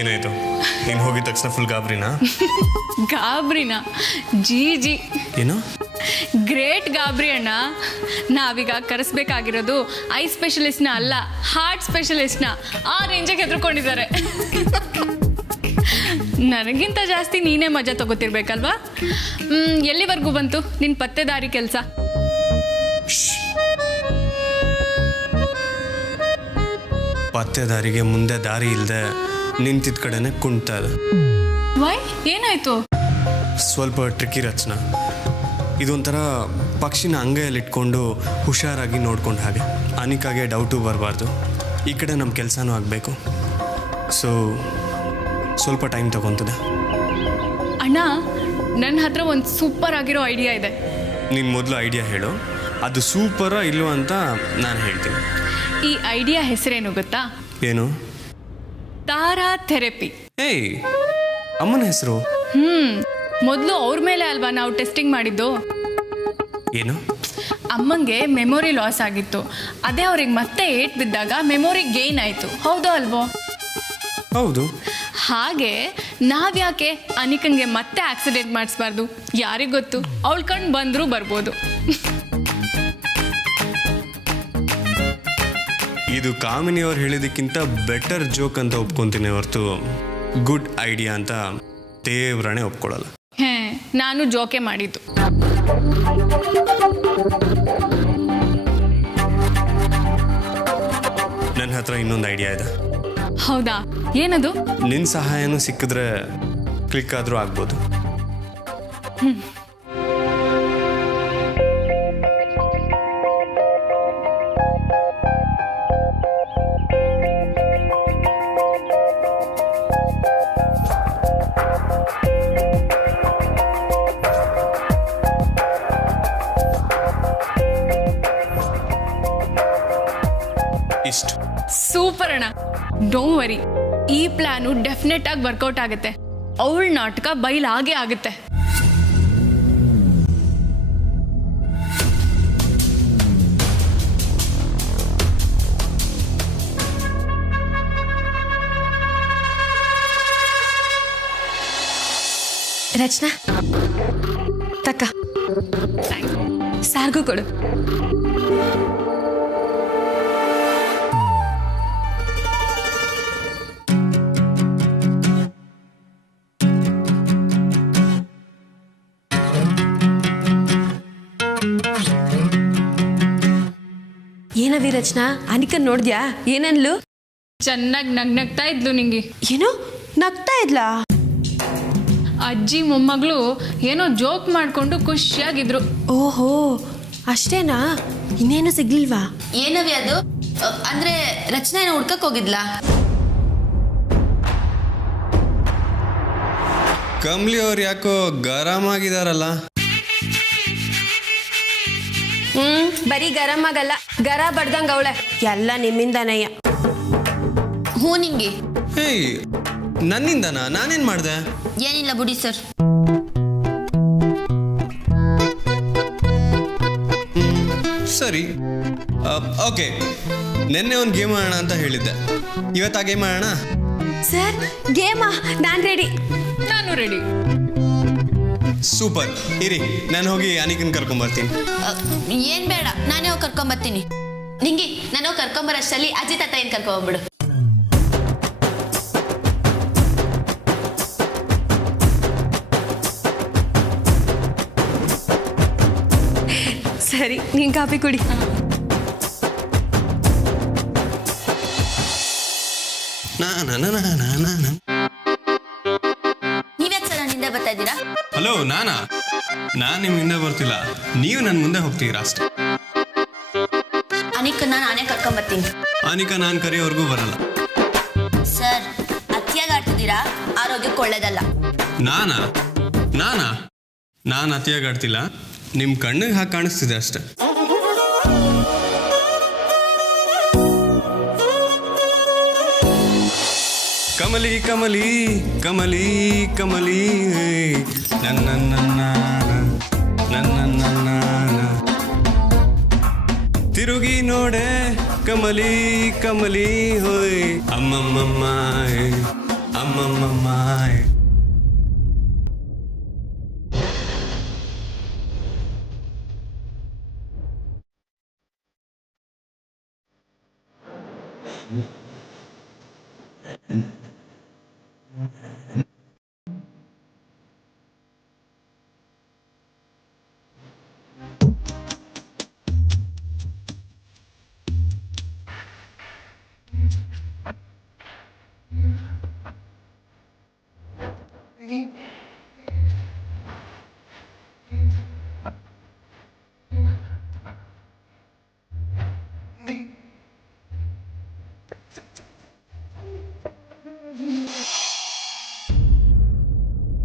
ಏನಾಯ್ತು? ನೀನು ಹೋಗಿದ ತಕ್ಷಣ ಫುಲ್ ಗಾಬರಿನಾ? ಗಾಬರಿನಾ? ಜಿ ಏನು? ಗ್ರೇಟ್ ಗಾಬರಿ ಅಣ್ಣ. ನಾವೀಗ ಕರೆಸ್ಬೇಕಾಗಿರೋದು ಐ ಸ್ಪೆಷಲಿಸ್ಟ್ನ ಅಲ್ಲ, ಹಾರ್ಟ್ ಸ್ಪೆಷಲಿಸ್ಟ್ನ. ಆ ರೇಂಜಿಗೆ ಹೆದರ್ಕೊಂಡಿದ್ದಾರೆ. ನನಗಿಂತ ಜಾಸ್ತಿ ನೀನೇ ಮಜಾ ತಗೋತಿರ್ಬೇಕಲ್ವಾ? ಎಲ್ಲಿವರೆಗೂ ಬಂತು ನಿನ್ನ ಪತ್ತೆದಾರಿ ಕೆಲಸ? ಪತ್ತೆದಾರಿಗೆ ಮುಂದೆ ದಾರಿ ಇಲ್ಲದೆ ನಿಂತಿದ್ದ ಕಡೆನೆ ಕುಣ್ತಾ ಇದೆ. ವೈ, ಏನಾಯ್ತು? ಸ್ವಲ್ಪ ಟ್ರಿಕ್ಕಿ ರಚನಾ. ಇದೊಂಥರ ಪಕ್ಷಿನ ಅಂಗೈಯಲ್ಲಿ ಇಟ್ಕೊಂಡು ಹುಷಾರಾಗಿ ನೋಡ್ಕೊಂಡು ಹಾಗೆ. ಅನಿಕಾಗೆ ಡೌಟು ಬರಬಾರ್ದು. ಈ ಕಡೆ ನಮ್ಮ ಕೆಲಸನೂ ಆಗಬೇಕು. ಸೊ ಸ್ವಲ್ಪ ಟೈಮ್ ತಗೊತದೆ. ಅಣ್ಣ, ನನ್ನ ಹತ್ರ ಒಂದು ಸೂಪರ್ ಆಗಿರೋ ಐಡಿಯಾ ಇದೆ. ನೀನು ಮೊದಲು ಐಡಿಯಾ ಹೇಳು, ಅದು ಸೂಪರಾ ಇಲ್ವೋ ಅಂತ ನಾನು ಹೇಳ್ತೀನಿ. ಈ ಐಡಿಯಾ ಹೆಸರೇನು ಗೊತ್ತಾ? ಏನು? ತಾರಾ ಥೆರಪಿ. ಏಯ್, ಅಮ್ಮನ ಹೆಸರು? ಮೊದಲು ಅವ್ರ ಮೇಲೆ ಅಲ್ವಾ ನಾವು ಟೆಸ್ಟಿಂಗ್ ಮಾಡಿದ್ದು? ಏನು? ಅಮ್ಮಂಗೆ ಮೆಮೊರಿ ಲಾಸ್ ಆಗಿತ್ತು. ಅದೇ ಅವ್ರಿಗೆ ಮತ್ತೆ ಏಟ್ ಬಿದ್ದಾಗ ಮೆಮೊರಿ ಗೇನ್ ಆಯಿತು. ಹೌದೋ ಅಲ್ವೋ? ಹೌದು. ಹಾಗೆ ನಾವ್ಯಾಕೆ ಅನಿಕಂಗೆ ಮತ್ತೆ ಆಕ್ಸಿಡೆಂಟ್ ಮಾಡಿಸ್ಬಾರ್ದು? ಯಾರಿಗೆ ಗೊತ್ತು, ಅವಳು ಕಣ್ಣು ಬಂದರೂ ಬರ್ಬೋದು. ಇದು ಕಾಮಿನಿ ಅವ್ರು ಹೇಳಿದಕ್ಕಿಂತ ಬೆಟರ್ ಜೋಕ್ ಅಂತ ಒಪ್ಕೊಂತೀನಿ ಹೊರತು ಗುಡ್ ಐಡಿಯಾ ಅಂತ ದೇವ್ರಣೆ ಒಪ್ಕೊಳ್ಳಲ್ಲ. ನಾನು ಜೋಕೆ ಮಾಡಿದ್ದು. ನನ್ನ ಹತ್ರ ಇನ್ನೊಂದು ಐಡಿಯಾ ಇದೆ. ಹೌದಾ? ಏನದು? ನಿನ್ನ ಸಹಾಯನೂ ಸಿಕ್ಕಿದ್ರೆ ಕ್ಲಿಕ್ ಆದರೂ ಆಗ್ಬೋದು. ಇಷ್ಟು ಸೂಪರ್ ಅಣ್ಣ. ಡೋಂಟ್ ವರಿ, ಈ ಪ್ಲಾನು ಡೆಫಿನೆಟ್ ಆಗಿ ವರ್ಕೌಟ್ ಆಗುತ್ತೆ. ಅವಳ ನಾಟಕ ಬಯಲಾಗೇ ಆಗುತ್ತೆ. ರಚನಾ, ತಕ್ಕ ಸಾರ್ಗೂ ಕೊಡು. ಏನವಿ ರಚನಾ, ಅನಿಕನ್ ನೋಡ್ದ್ಯಾ? ಏನನ್ಲು? ಚೆನ್ನಾಗಿ ನಗ್ನಗ್ತಾ ಇದ್ಲು. ನಿಂಗೆ ಏನೋ ನಗ್ತಾ ಇದ್ಲಾ? ಅಜ್ಜಿ ಮೊಮ್ಮಗಳು ಏನೋ ಜೋಕ್ ಮಾಡ್ಕೊಂಡು ಖುಷಿಯಾಗಿದ್ರು. ಓಹೋ, ಅಷ್ಟೇನಾ? ಇನ್ನೇನು ಸಿಗ್ಲಿಲ್ವಾ? ಏನವಿ ಅದು? ಅಂದ್ರೆ ರಚನಾ ಏನೋ ಹುಡ್ಕಕ್ ಹೋಗಿದ್ಲಾ? ಕಮ್ಲಿ ಅವ್ರು ಯಾಕೋ ಗರಂ ಆಗಿದಾರಲ್ಲ? ಬರೀ ಗರಂ ಆಗಲ್ಲ, ಗರ ಬಡ್ದಂಗ ಅವಳೆ. ಎಲ್ಲ ನಿಮ್ಮಿಂದನಯ್ಯ. ಹ್ಞೂ ನಿಂಗೆ. ಹೇಯ್, ನನ್ನಿಂದನಾ? ನಾನೇನ್ ಮಾಡ್ದೆ? ಏನಿಲ್ಲ ಬಿಡಿ ಸರ್. ಸರಿ, ಓಕೆ. ನಿನ್ನೆ ಒಂದು ಗೇಮ್ ಆಡೋಣ ಅಂತ ಹೇಳಿದ್ದೆ. ಇವತ್ತು ಆ ಗೇಮ್ ಆಡೋಣ? ಸರ್, ಗೇಮಾ? ನಾನು ರೆಡಿ. ನಾನು ರೆಡಿ. ಸೂಪರ್. ಇರಿ, ನಾನು ಹೋಗಿ ಅನಿಕನ್ ಕರ್ಕೊಂಬರ್ತೀನಿ. ಏನ್ ಬೇಡ, ನಾನೇ ಹೋಗಿ ಕರ್ಕೊಂಬರ್ತೀನಿ. ನಿಂಗೆ ನಾನು ಹೋಗಿ ಕರ್ಕೊಂಬರಷ್ಟಲ್ಲಿ ಅಜ್ಜಿ ತಾತ ಏನ್ ಕರ್ಕೊಂಬಂದ್ಬಿಡು. ಸರಿ, ನೀನ್ ಕಾಫಿ ಕುಡಿ. ನೀವ್ಯಾಕೆ ಸರ್ ನನ್ನ ಹಿಂದೆ ಬರ್ತಾ ಇದ್ದೀರಾ? ಹಲೋ, ನಾನು ನಿಮ್ಮ ಹಿಂದೆ ಬರ್ತಿಲ್ಲ, ನೀವು ನನ್ನ ಮುಂದೆ ಹೋಗ್ತೀರಾ ಅಷ್ಟೇ. ಅನಿಕನ್ನ ನಾನೇ ಕರ್ಕೊಂಬರ್ತೀನಿ. ಅನಿಕಾ ನಾನು ಕರೆಯೋವರೆಗೂ ಬರಲ್ಲ. ಸರ್, ಅತಿಯಾಗಿ ಆಡ್ತಿದ್ದೀರಾ, ಆರೋಗ್ಯಕ್ಕೆ ಒಳ್ಳೇದಲ್ಲ. ನಾನು ಅತಿಯಾಗಿ ಆಡ್ತಿಲ್ಲ, ನಿಮ್ಮ ಕಣ್ಣಿಗೆ ಹಾಕಿ ಕಾಣಿಸ್ತಿದೆ ಅಷ್ಟೆ. ಕಮಲಿ ಕಮಲಿ ಕಮಲಿ ಕಮಲಿ ನನ್ನ ನನ್ನ ನನ್ನ ನನ್ನ ತಿರುಗಿ ನೋಡೆ ಕಮಲಿ ಕಮಲಿ ಹೋಯ್ ಅಮ್ಮಮ್ಮಮ್ಮ ಅಮ್ಮಮ್ಮಮ್ಮ.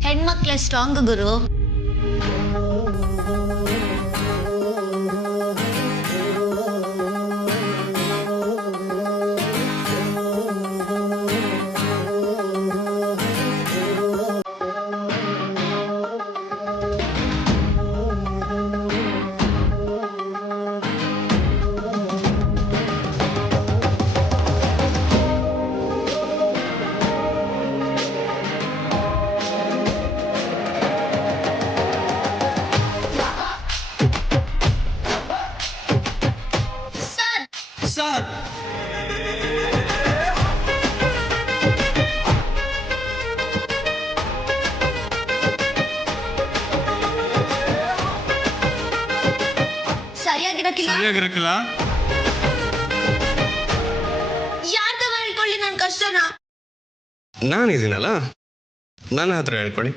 ಹೆಣ್ಮಕ್ಳೆ ಸ್ಟ್ರಾಂಗ್ ಗುರು. ಸರ್, ಸರಿಯಾಗಿರಕ್ಕಿಲ್ಲ. ಯಾರ್ ತಗ ಹೇಳ್ಕೊಳ್ಳಿ ನನ್ ಕಷ್ಟನ? ನಾನಿದ್ದೀನಲ್ಲ, ನನ್ನ ಹತ್ರ ಹೇಳ್ಕೊಳ್ಳಿ.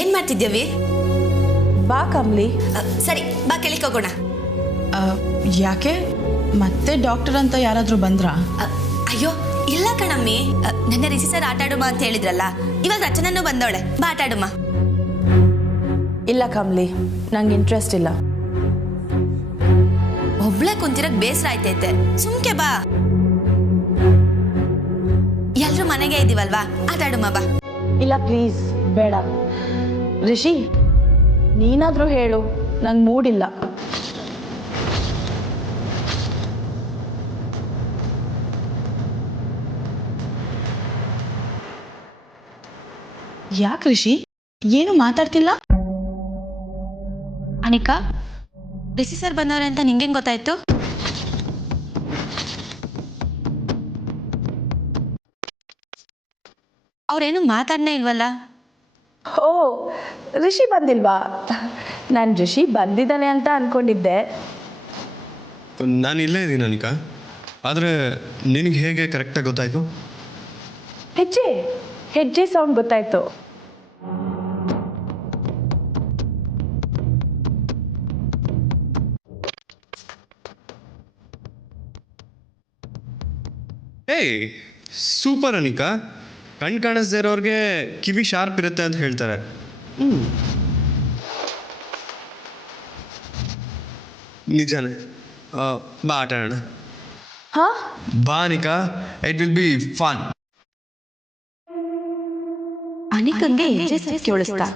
ಏನ್ ಮಾಡ್ತಿದ್ಯವಿ? ಬಾ ಕಮ್ಲಿ. ಸರಿ ಬಾ ಕೆಳಗೆ ಹೋಗೋಣ. ಯಾಕೆ ಮತ್ತೆ ಡಾಕ್ಟರ್ ಅಂತ ಯಾರಾದರೂ ಬಂದ್ರಾ? ಅಯ್ಯೋ ಇಲ್ಲ ಕಣಮ್ಮಿ, ನನ್ನ ರಿಸಿ ಸರ್ ಆಟ ಆಡುಮ ಅಂತ ಹೇಳಿದ್ರಲ್ಲ, ಇವಾಗ ರಚನೂ ಬಂದವಳೆ, ಬಾ ಆಟ ಆಡುಮ. ಇಲ್ಲ ಕಮ್ಲಿ, ನಂಗೆ ಇಂಟ್ರೆಸ್ಟ್ ಇಲ್ಲ. ಒಬ್ಳೆ ಕುಂತಿರಕ್ ಬೇಸರ ಆಯ್ತೈತೆ, ಸುಮ್ಕೆ ಬಾ. ಎಲ್ರು ಮನೆಗೆ ಇದೀವಲ್ವಾ, ಆಟ ಆಡುಮ ಬಾ. ಇಲ್ಲ ಪ್ಲೀಸ್ ಬೇಡ. ರಿಷಿ ನೀನಾದರೂ ಹೇಳು, ನಂಗೆ ಮೂಡಿಲ್ಲ. ಯಾಕೆ ರಿಷಿ ಏನು ಮಾತಾಡ್ತಿಲ್ಲ? ಅನಿಕಾ, ರಿಸಿ ಸರ್ ಬಂದವ್ರೆ ಅಂತ ನಿಂಗೆ ಗೊತ್ತಾಯ್ತು? ಅವ್ರೇನು ಮಾತಾಡ್ನೇ ಇಲ್ವಲ್ಲ. ಓ ರಿಷಿ ಬಂದಿಲ್ವಾ? ನಾನು ರಿಷಿ ಬಂದಿದ್ದಾನೆ ಅಂತ ಅನ್ಕೊಂಡಿದ್ದೆ. ನಾನು ಇಲ್ಲೇ ಇದ್ದೀನಿ ಅನಿಕಾ, ಆದರೆ ನಿನಗೆ ಹೇಗೆ ಕರೆಕ್ಟಾಗಿ ಗೊತ್ತಾಯಿತು? ಹೆಜ್ಜೆ ಸೌಂಡ್ ಗೊತ್ತಾಯ್ತು. ಏಯ್ ಸೂಪರ್ ಅನಿಕಾ, ಕಣ್ ಕಾಣಿಸ್ದೇ ಇರೋರಿಗೆ ಕಿವಿ ಶಾರ್ಪ್ ಇರುತ್ತೆ ಅಂತ ಹೇಳ್ತಾರೆ. ನಿಜಾನೇ. ಬಾ ಆಟ ಆಡೋಣ. ಹಾ ಬಾ Anika, it will be fun. ಅನಿಕಂಗೆ ಹೆಜ್ಜೆ ಸರಿ ಕೇಳಿಸ್ತಾ.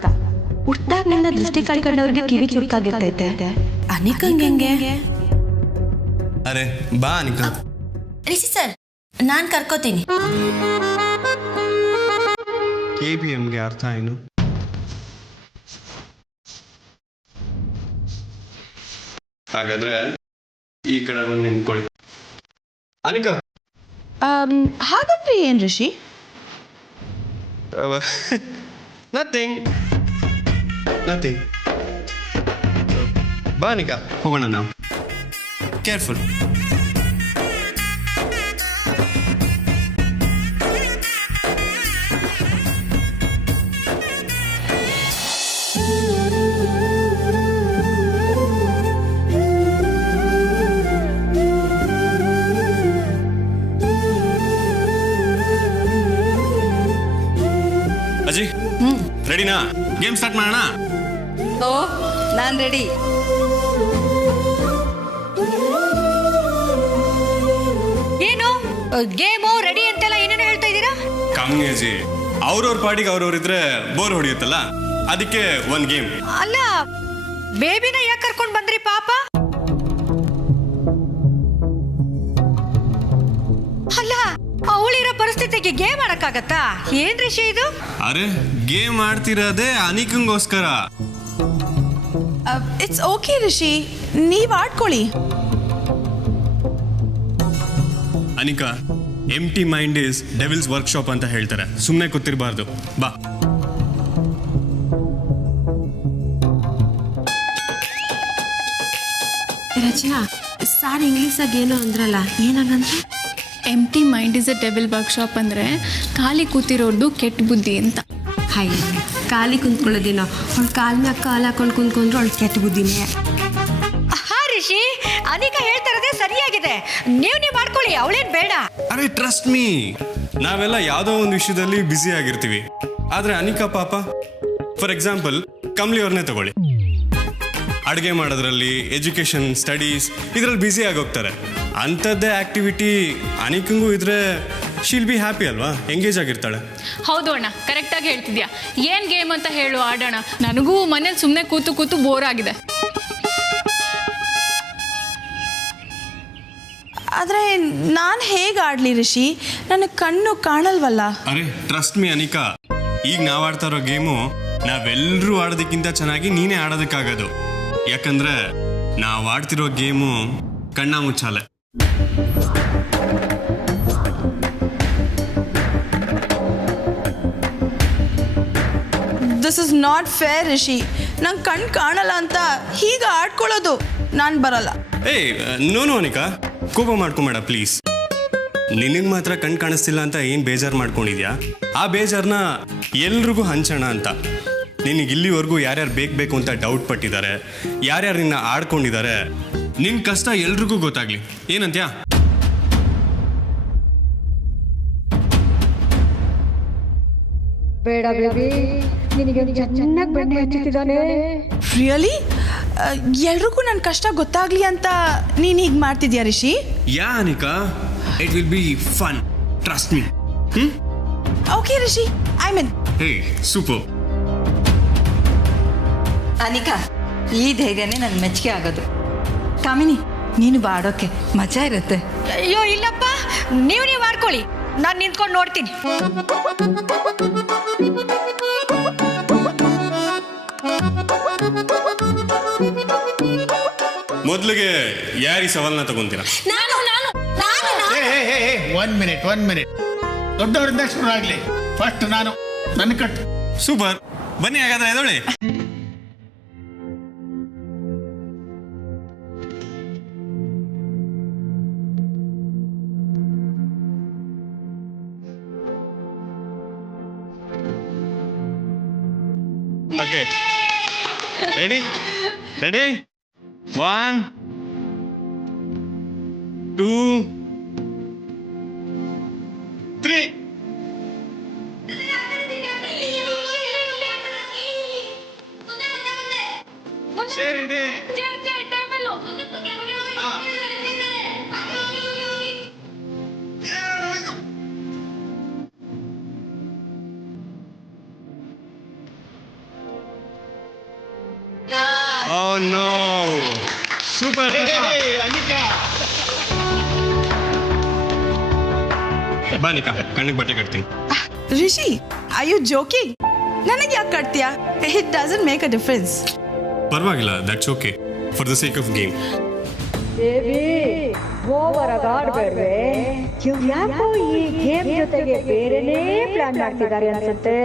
ಹುಟ್ಟಾಗ್ನಿಂದ ದೃಷ್ಟಿ ಕಳ್ಕೊಂಡವ್ರಿಗೆ ಕಿವಿ ಚುರುಕಾಗಿರ್ತೈತೆ. ಅನಿಕಂಗೆ ಹೆಂಗೆ? ಅರೆ ಬಾ ಅನಿಕಾ. ರಿಸಿ ಸರ್, ನಾನ್ ಕರ್ಕೋತೀನಿ. KPMಗೆ ಅರ್ಥ ಏನು? ಹಾಗಾದ್ರೆ ಈ ಕಡೆ ಬಂದು ನಿಂತ್ಕೊಳ್ಳಿ. ಅನಿಕಾ, ಹಾಗಂದ್ರೆ ಏನು ರಿಷಿ? ನಥಿಂಗ್. ಬಾ ಅನಿಕಾ, ಹೋಗೋಣ ನಾವು. ಕೇರ್ಫುಲ್. ರೆಡಿನಾ? ಗೇಮ್ ಸ್ಟಾರ್ಟ್ ಮಾಡೋಣ. ಓ ನಾನು ರೆಡಿ. ಏನು ಗೇಮು ರೆಡಿ ಅಂತೆಲ್ಲ ಏನೇನೋ ಹೇಳ್ತಾ ಇದ್ದೀರಾ? ಕಮ್ಮಿಜಿ, ಅವ್ರವ್ರ ಪಾಡಿಗೆ ಅವ್ರವ್ರಿದ್ರೆ ಬೋರ್ ಹೊಡಿಯುತ್ತಲ್ಲ, ಅದಕ್ಕೆ ಒಂದ್ ಗೇಮ್. ಅಲ್ಲ, ಬೇಬಿನ ಯಾಕೆ ಕರ್ಕೊಂಡು ಬಂದ್ರಿ ಪಾಪ? ಅಲ್ಲ, ಅವಳಿರೋ ಪರಿಸ್ಥಿತಿಗೆ ಗೇಮ್ ಆಡಕ್ಕಾಗತ್ತಾ? ಏನ್ ರಿಷಿ ಇದು? ಅರೆ, ಗೇಮ್ ಆಡ್ತಿರೋದೇ ಅನಿಕಂಗೋಸ್ಕರ. ಇಟ್ಸ್ ಓಕೆ ರಿಷಿ, ನೀವ್ ಆಡ್ಕೊಳ್ಳಿ. ಅನಿಕಾ, ಎಂಟಿ ಮೈಂಡ್ ಇಸ್ ಡೆವಿಲ್ಸ್ ವರ್ಕ್ಶಾಪ್ ಅಂತ ಹೇಳ್ತಾರೆ. ಸುಮ್ಮನೆ ಕೂತಿರ್ಬಾರ್ದು, ಬಾ. ರಚನಾ, ಸಾರ್ ಇಂಗ್ಲೀಷಾಗ ಏನೋ ಅಂದ್ರಲ್ಲ, ಏನಾಗಂತ? Empty mind is a devil workshop ಅಂದರೆ ಖಾಲಿ ಕೂತಿರೋದು ಕೆಟ್ಟ ಬುದ್ಧಿ ಅಂತ. ಹಾಯ್, ಖಾಲಿ ಕುಂತ್ಕೊಳ್ಳೋದೇನೋ, ಅವಳು ಕಾಲ್ ಮ್ಯಾಗ ಕಾಲು ಹಾಕೊಂಡು ಕುಂತ್ಕೊಂಡ್ರು ಅವಳು ಕೆಟ್ಟ ಬುದ್ಧಿನೇ. ಹಾ ರಿಷಿ, ಅನಿಕಾ ಹೇಳ್ತಾ ಇರೋದೇ ಸರಿಯಾಗಿದೆ. ನೀವು ಮಾಡ್ಕೊಳ್ಳಿ, ಅವಳೇನ್ ಬೇಡ. ಅರೆ ಟ್ರಸ್ಟ್ ಮೀ, ನಾವೆಲ್ಲ ಯಾವುದೋ ಒಂದು ವಿಷಯದಲ್ಲಿ ಬ್ಯುಸಿ ಆಗಿರ್ತೀವಿ. ಆದ್ರೆ ಅನಿಕಾ ಪಾಪ, ಫಾರ್ ಎಕ್ಸಾಂಪಲ್ ಕಮ್ಲಿ ಅವ್ರನ್ನೇ ತಗೊಳ್ಳಿ. ಅಡುಗೆ ಮಾಡೋದ್ರಲ್ಲಿ, ಎಜುಕೇಷನ್, ಸ್ಟಡೀಸ್ ಇದರಲ್ಲಿ ಬ್ಯುಸಿ ಆಗೋಗ್ತಾರೆ. ಅಂಥದ್ದೇ ಆಕ್ಟಿವಿಟಿ ಅನಿಕಂಗೂ ಇದ್ರೆ ಶೀಲ್ ಬಿ ಹ್ಯಾಪಿ ಅಲ್ವಾ, ಎಂಗೇಜ್ ಆಗಿರ್ತಾಳೆ. ಹೌದು ಅಣ್ಣ, ಕರೆಕ್ಟಾಗಿ ಹೇಳ್ತಿದ್ಯಾ. ಏನು ಗೇಮ್ ಅಂತ ಹೇಳು, ಆಡೋಣ. ನನಗೂ ಮನೇಲಿ ಸುಮ್ಮನೆ ಕೂತು ಕೂತು ಬೋರ್ ಆಗಿದೆ. ಆದರೆ ನಾನು ಹೇಗೆ ಆಡಲಿ ರಿಷಿ? ನನಗೆ ಕಣ್ಣು ಕಾಣಲ್ವಲ್ಲ. ಅರೆ ಟ್ರಸ್ಟ್ ಮೀ ಅನಿಕಾ, ಈಗ ನಾವು ಆಡ್ತಾ ಇರೋ ಗೇಮು ನಾವೆಲ್ಲರೂ ಆಡೋದಕ್ಕಿಂತ ಚೆನ್ನಾಗಿ ನೀನೇ ಆಡೋದಕ್ಕಾಗೋದು. ಯಾಕಂದ್ರೆ ನಾವು ಆಡ್ತಿರೋ ಗೇಮು ಕಣ್ಣ ಮುಚ್ಚಾಲೆ. This is not fair Rishi. ನಂಗೆ ಕಣ್ಣು ಕಾಣಲ್ಲ ಅಂತ ಹೀಗೆ ಆಡ್ಕೊಳ್ಳೋದು ನಾನು ಬರಲ್ಲ. ಏಯ್ ನೋನು ಅನಿಕಾ, ಕೋಪ ಮಾಡ್ಕೊಂಬೇಡ ಪ್ಲೀಸ್. ನಿನಗೆ ಮಾತ್ರ ಕಣ್ ಕಾಣಿಸ್ತಿಲ್ಲ ಅಂತ ಏನು ಬೇಜಾರು ಮಾಡ್ಕೊಂಡಿದ್ಯಾ? ಆ ಬೇಜಾರನ್ನ ಎಲ್ರಿಗೂ ಹಂಚೋಣ ಅಂತ. ನಿನಗೆ ಇಲ್ಲಿವರೆಗೂ ಯಾರ್ಯಾರು ಬೇಕು ಅಂತ ಡೌಟ್ ಪಟ್ಟಿದ್ದಾರೆ, ಯಾರ್ಯಾರು ನಿನ್ನ ಆಡ್ಕೊಂಡಿದ್ದಾರೆ, ನಿನ್ನ ಕಷ್ಟ ಎಲ್ರಿಗೂ ಗೊತ್ತಾಗ್ಲಿ. ಏನಂತ್ಯಾ? ಬೇಡ ಬೇಬಿ, ನಿನಗೆ ಚೆನ್ನಾಗಿ ಬೆಣ್ಣೆ ಹಚ್ಚುತ್ತಿದ್ದಾನೆ. ರಿಯಲಿ? ಎಲ್ರಿಗೂ ನನ್ನ ಕಷ್ಟ ಗೊತ್ತಾಗ್ಲಿ ಅಂತ ನೀನು ಹೀಗೆ ಮಾಡ್ತಿದ್ಯಾ Rishi? Yeah Anika, it will be fun, trust me. Okay Rishi, I mean. Hey super. Anika, ಈ ಧೈರ್ಯನೇ ನನ್ನ ಮೆಚ್ಚುಗೆ ಆಗೋದು. ಕಾಮಿನಿ, ನೀನು ಬಾಡೋಕೆ ಮಜಾ ಇರುತ್ತೆ. ಅಯ್ಯೋ ಇಲ್ಲಪ್ಪ, ನೀವು ಮಾಡ್ಕೊಳ್ಳಿ, ನಾನು ನಿಂತ್ಕೊಂಡು ನೋಡ್ತೀನಿ. ಮೊದಲಿಗೆ ಯಾರಿ ಸವಾಲ್ನ ತಗೊಂತೀರಾ? ಒನ್ ಮಿನಿಟ್, ದೊಡ್ಡವರಿಂದ ಶುರು ಆಗ್ಲಿ. ಫಸ್ಟ್ ನಾನು, ನನ್ನ ಕಟ್ಟು. ಸೂಪರ್, ಬನ್ನಿ ಹಾಗಾದ್ರೆ ಎದೊಳ್ಳಿ. Okay, ready? 1 2 3. Oh no! Super! ಬಾ ನಿಕಾ, ಕಣ್ಣಿಗೆ ಬಟ್ಟೆ ಕಟ್ತೀನಿ. Rishi, I you joking? ನನಗೆ ಯಾಕೆ ಕಟ್ತೀಯಾ? It doesn't make a difference. ಪರವಾಗಿಲ್ಲ, that's okay, for the sake of game. Baby, over ಆಗಿ ಆಡ್ಬೇಡ್ವೆ. ಇವ್ರು ಯಾಕೋ ಈ ಗೇಮ್ ಜೊತೆಗೆ ಬೇರೆನೇ ಪ್ಲಾನ್ ಮಾಡ್ತಿದ್ದಾರೆ ಅನ್ಸುತ್ತೆ.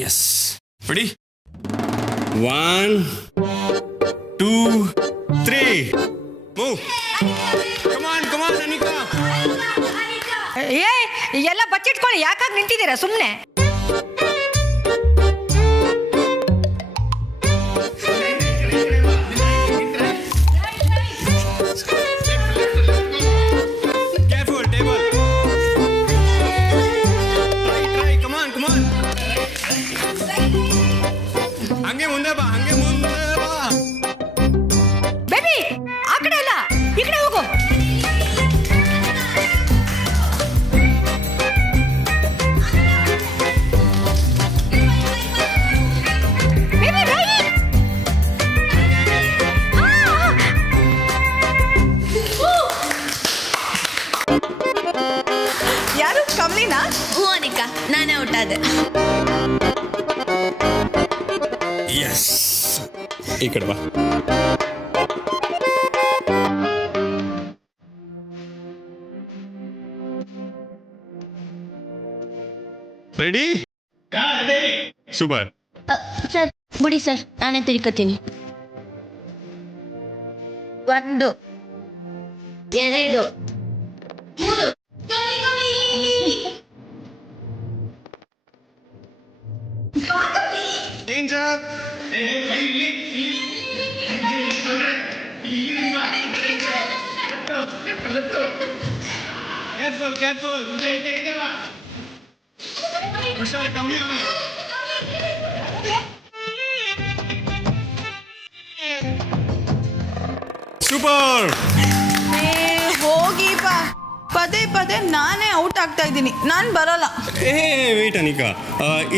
Yes. Ready? 1 2 3. Move. Come on, Anika. ಏ, ಎಲ್ಲ ಬಚ್ಚಿಟ್ಕೊಳ್ಳಿ, ಯಾಕಾಗಿ ನಿಂತಿದ್ದೀರಾ ಸುಮ್ಮನೆ? Careful, table. ಹಂಗೆ ಮುಂದೆ ಬಾ, ಹಂಗೆ ಮುಂದೆ ಬಾ. ಬೇಬಿ ಆ ಕಡೆ ಅಲ್ಲ ಈ ಕಡೆ ಹೋಗು. ಯಾರು ಕಮಲಿನಾ? ಹ್ಞೂ ಅನಿಕಾ, ನಾನೇ ಔಟ್ ಆದೆ. ಎಸ್, ಈ ಕಡೆ ಬಾ. ರೆಡಿ? ಸೂಪರ್. ಸರ್ ಬಿಡಿ ಸರ್, ನಾನೇ ತಿರ್ಕೋತೀನಿ. 1 2 3. ಡೇಂಜರ್. Careful. ಸೂಪರ್. ಹೋಗಿ ಬಾ. ಪದೇ ಪದೇ ನಾನೇ ಔಟ್ ಆಗ್ತಾ ಇದ್ದೀನಿ, ನಾನು ಬರಲ್ಲ. ವೇಟ್ ಅನಿಕಾ,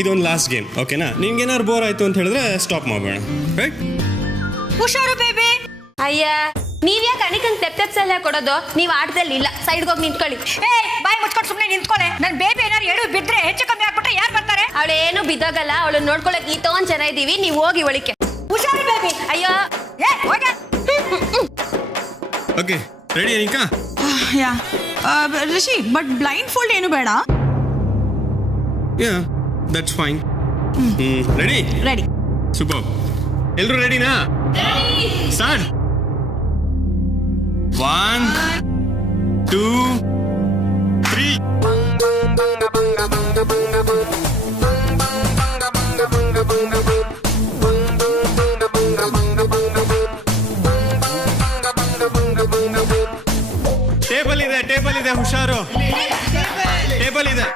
ಇದೊಂದು ಲಾಸ್ಟ್ ಗೇಮ್, ಓಕೆನಾ? ನಿನ್ಗೇನಾದ್ರು ಬೋರ್ ಆಯ್ತು ಅಂತ ಹೇಳಿದ್ರೆ ಸ್ಟಾಪ್ ಮಾಡೋಣ, ರೈಟ್? ಹುಷಾರು ಬೇಬಿ. ಅಯ್ಯ, ನೀವ್ ಯಾಕೆ ಅಣಿಕಂಗ್ ತೆಪ್ ಸಲಹೆ ಕೊಡೋದು? ನೀವ್ ಆಟದಲ್ಲಿ ಇಲ್ಲ, ಸೈಡ್ಗೆ ಹೋಗಿ ನಿಂತ್ಕೊಳ್ಳಿ. ಬಾಯಿ ಮುಚ್ಕೊಂಡು ಸುಮ್ಮನೆ ನಿಂತ್ಕೊಳ್ಳೆ. ನನ್ನ ಬೇಬಿ ಏನಾರು ಎಡು ಬಿದ್ರೆ ಹೆಚ್ಚು ಕಮ್ಮಿ ಆಗ್ಬಿಟ್ರೆ ಯಾರು ಬರ್ತಾರೆ? ಅವಳೇನು ಬಿದ್ದೋಗಲ್ಲ, ಅವಳು ನೋಡ್ಕೊಳಕ್ ಈತೊಂದ್ ಜನ ಇದೀವಿ, ನೀವು ಹೋಗಿ ಒಳಿಕೆ. ಹುಷಾರು ಬೇಬಿ. ಅಯ್ಯೋ okay, ready Anika? Yeah Rishi, but blindfold ಏನು ಬೇಡ. Yeah, that's fine. Ready? Ready. Super. ಎಲ್ಲರೂ ರೆಡಿನಾ? ಸ್ಟಾರ್ಟ್. 1 2 3. ಟೇಬಲ್ ಇದೆ, ಹುಷಾರು. ಟೇಬಲ್ ಇದೆ.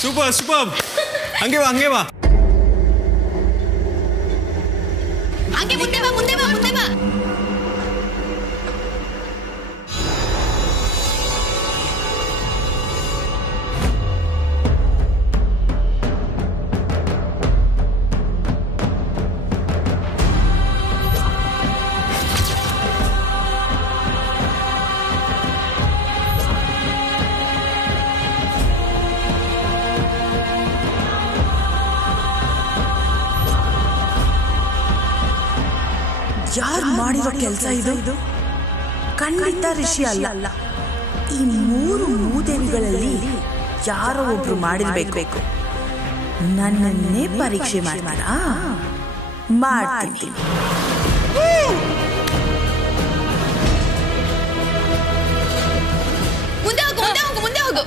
ಸೂಪರ್. ಹಂಗೆ ಬಾ. ಹಂಗೆ ಮುಂದೆ ಬಾ. ಯಾರು ಮಾಡಿರೋ ಕೆಲಸ ಇದು? ಖಂಡಿತ ರಿಷಿ ಅಲ್ಲ. ಈ 3 ಮೂದೇವಿಗಳಲ್ಲಿ ಯಾರೋ ಒಬ್ರು ಮಾಡಿರ್ಬೇಕು. ನನ್ನನ್ನೇ ಪರೀಕ್ಷೆ ಮಾಡ್ತಾರಾ? ಮಾಡ್ತೀನಿ. ಮುಂದೆ ಹೋಗು.